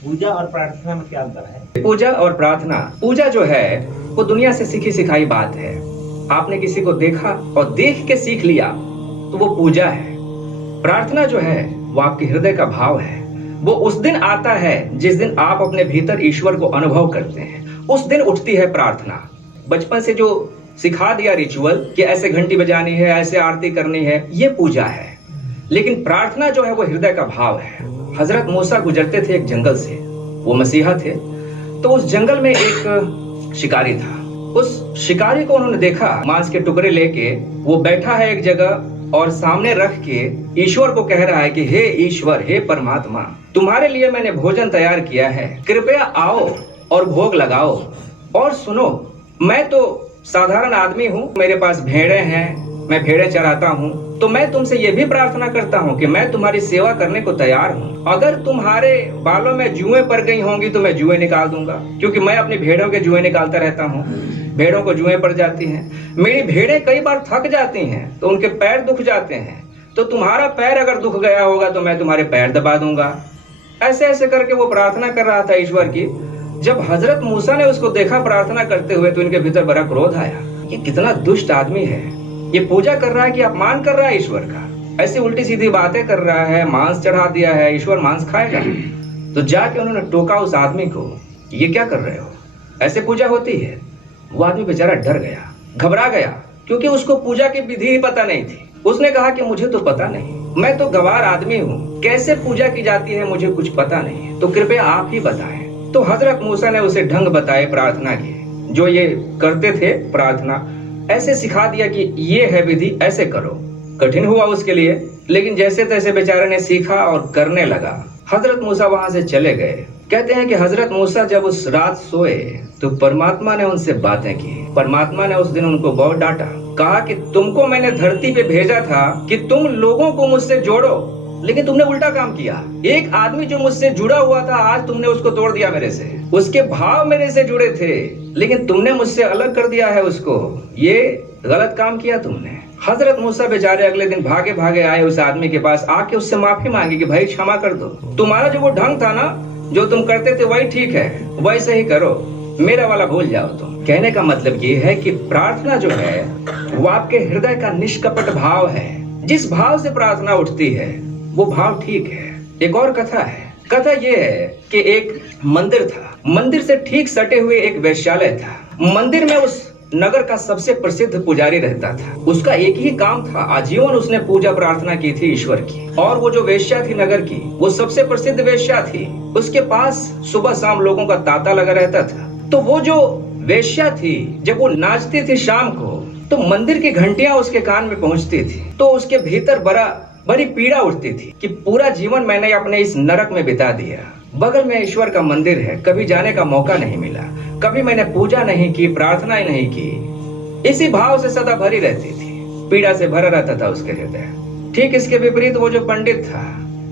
पूजा और प्रार्थना में क्या अंतर है? पूजा और प्रार्थना, पूजा जो है वो दुनिया से सीखी सिखाई बात है। आपने किसी को देखा और देख के सीख लिया तो वो पूजा है। प्रार्थना जो है वो आपके हृदय का भाव है। वो उस दिन आता है जिस दिन आप अपने भीतर ईश्वर को अनुभव करते हैं, उस दिन उठती है प्रार्थना। बचपन से जो सिखा दिया रिचुअल कि ऐसे घंटी बजानी है, ऐसे आरती करनी है, ये पूजा है। लेकिन प्रार्थना जो है वो हृदय का भाव है। हजरत मूसा गुजरते थे एक जंगल से, वो मसीहा थे। तो उस जंगल में एक शिकारी था। उस शिकारी को उन्होंने देखा, मांस के टुकड़े लेके वो बैठा है एक जगह और सामने रख के ईश्वर को कह रहा है कि हे ईश्वर, हे परमात्मा, तुम्हारे लिए मैंने भोजन तैयार किया है, कृपया आओ और भोग लगाओ। और सुनो, मैं तो साधारण आदमी हूँ, मेरे पास भेड़ें हैं, मैं भेड़ें चराता हूँ, तो मैं तुमसे ये भी प्रार्थना करता हूँ कि मैं तुम्हारी सेवा करने को तैयार हूँ। अगर तुम्हारे बालों में जुएं पड़ गई होंगी तो मैं जुएं निकाल दूंगा, क्योंकि मैं अपनी भेड़ों के जुएं निकालता रहता हूँ। भेड़ों को जुएं पड़ जाती हैं। मेरी भेड़ें कई बार थक जाती हैं तो उनके पैर दुख जाते हैं, तो तुम्हारा पैर अगर दुख गया होगा तो मैं तुम्हारे पैर दबा दूंगा। ऐसे ऐसे करके वो प्रार्थना कर रहा था ईश्वर की। जब हजरत मूसा ने उसको देखा प्रार्थना करते हुए तो इनके भीतर बड़ा क्रोध आया। ये कितना दुष्ट आदमी है, ये पूजा कर रहा है कि अपमान कर रहा है ईश्वर का, ऐसी उल्टी सीधी बातें कर रहा है, मांस चढ़ा दिया है, ईश्वर मांस खाएगा। तो जाके उन्होंने टोका उस आदमी को, ये क्या कर रहे हो, ऐसे पूजा होती है? वो आदमी बेचारा डर गया, घबरा गया, क्योंकि उसको पूजा की विधि ही पता नहीं थी। उसने कहा कि मुझे तो पता नहीं, मैं तो गवार आदमी हूँ, कैसे पूजा की जाती है मुझे कुछ पता नहीं, तो कृपया आप ही बताएं। तो हजरत मूसा ने उसे ढंग बताए प्रार्थना के, जो ये करते थे प्रार्थना, ऐसे सिखा दिया कि ये है विधि, ऐसे करो। कठिन हुआ उसके लिए, लेकिन जैसे तैसे बेचारे ने सीखा और करने लगा। हजरत मूसा वहां से चले गए। कहते हैं कि हजरत मूसा जब उस रात सोए तो परमात्मा ने उनसे बातें की। परमात्मा ने उस दिन उनको बहुत डांटा, कहा कि तुमको मैंने धरती पे भेजा था कि तुम लोगों को मुझसे जोड़ो, लेकिन तुमने उल्टा काम किया। एक आदमी जो मुझसे जुड़ा हुआ था, आज तुमने उसको तोड़ दिया मेरे से। उसके भाव मेरे से जुड़े थे, लेकिन तुमने मुझसे अलग कर दिया है उसको। ये गलत काम किया तुमने। हजरत मूसा बेचारे अगले दिन भागे भागे आए उस आदमी के पास, आके उससे माफी मांगी कि भाई क्षमा कर दो, तुम्हारा जो वो ढंग था ना, जो तुम करते थे वही ठीक है, वैसे ही करो, मेरा वाला भूल जाओ तुम। कहने का मतलब ये है कि प्रार्थना जो है वो आपके हृदय का निष्कपट भाव है। जिस भाव से प्रार्थना उठती है वो भाव ठीक है। एक और कथा है। कथा ये है कि एक मंदिर था, मंदिर से ठीक सटे हुए एक वेश्यालय था। मंदिर में उस नगर का सबसे प्रसिद्ध पुजारी रहता था। उसका एक ही काम था, आजीवन उसने पूजा प्रार्थना की थी ईश्वर की। और वो जो वेश्या थी नगर की, वो सबसे प्रसिद्ध वेश्या थी। उसके पास सुबह शाम लोगों का तांता लगा रहता था। तो वो जो वेश्या थी, जब वो नाचती थी शाम को, तो मंदिर की घंटियां उसके कान में पहुंचती थी, तो उसके भीतर बड़ी पीड़ा उठती थी कि पूरा जीवन मैंने अपने इस नरक में बिता दिया। बगल में ईश्वर का मंदिर है, कभी जाने का मौका नहीं मिला, कभी मैंने पूजा नहीं की, प्रार्थना ही नहीं की। इसी भाव से सदा भरी रहती थी, पीड़ा से भरा रहता था उसके हृदय। ठीक इसके विपरीत वो जो पंडित था,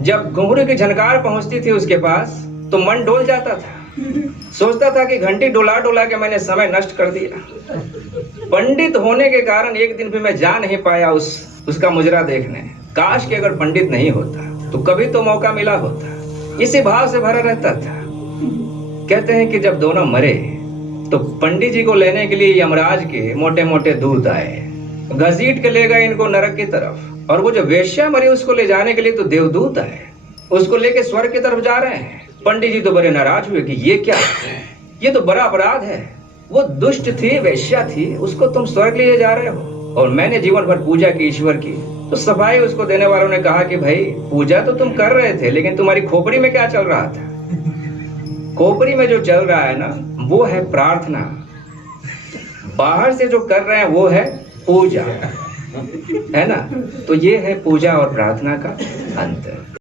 जब घुंघरू की झनकार पहुंचती थी उसके पास तो मन डोल जाता था, सोचता था कि घंटी डोला डोला के मैंने समय नष्ट कर दिया। पंडित होने के कारण एक दिन भी मैं जा नहीं पाया उसका मुजरा देखने। काश कि अगर पंडित नहीं होता तो कभी तो मौका मिला होता। इसी भाव से भरा रहता था। कहते हैं कि जब दोनों मरे तो पंडित जी को लेने के लिए यमराज के मोटे मोटे दूत आए, घसीट के ले गए इनको नरक की तरफ। और वो जो वेश्या मरी उसको ले जाने के लिए तो देवदूत आए, उसको लेके स्वर्ग की तरफ जा रहे हैं। पंडित जी तो बड़े नाराज हुए कि ये क्या है, ये तो बड़ा अपराध है। वो दुष्ट थी, वेश्या थी, उसको तुम स्वर्ग ले जा रहे हो, और मैंने जीवन भर पूजा की ईश्वर की। तो सफाई उसको देने वालों ने कहा कि भाई पूजा तो तुम कर रहे थे, लेकिन तुम्हारी खोपड़ी में क्या चल रहा था? खोपड़ी में जो चल रहा है ना, वो है प्रार्थना। बाहर से जो कर रहे हैं वो है पूजा, है ना? तो ये है पूजा और प्रार्थना का अंतर।